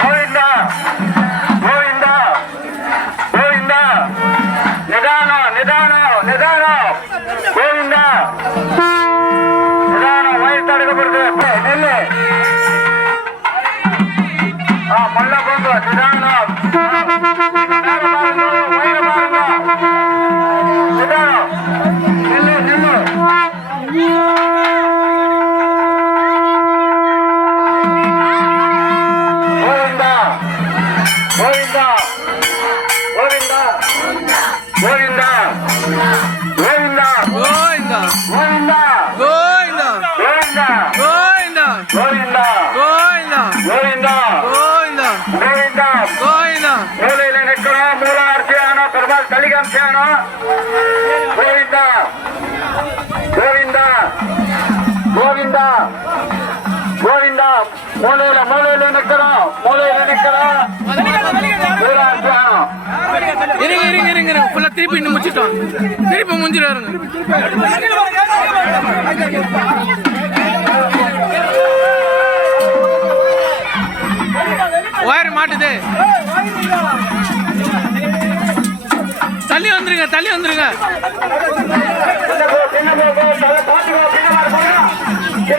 ಗೋವಿಂದ ಗೋವಿಂದ ಗೋವಿಂದ ನಿಧಾನ ನಿಧಾನ ನಿಧಾನ ಗೋವಿಂದ ನಿಧಾನ ವಯಸ್ಸು ತಡೆದು ಬರ್ತದೆ ನಿಲ್ಲಿ ಮಳ್ಳ ಬಂದು ನಿಧಾನ ಗೋವಿಂದ ಗೋವಿಂದ ಗೋವಿಂದ ಗೋವಿಂದ ಮೂಲೆಯಲ್ಲಿ ಮೂಲೆಯಲ್ಲಿ ನಿಕ್ಕರ ಮೂಲೆಯಲ್ಲಿ ನಿಕ್ಕರ இருங்க ஃபுல்லா திருப்பி இன்னும் முடிச்சிட்டோம் திருப்பி முடிஞ்சிடாருங்க ஒயர் மாட்டுது தள்ளி வந்துருங்க தள்ளி வந்துருங்க சின்ன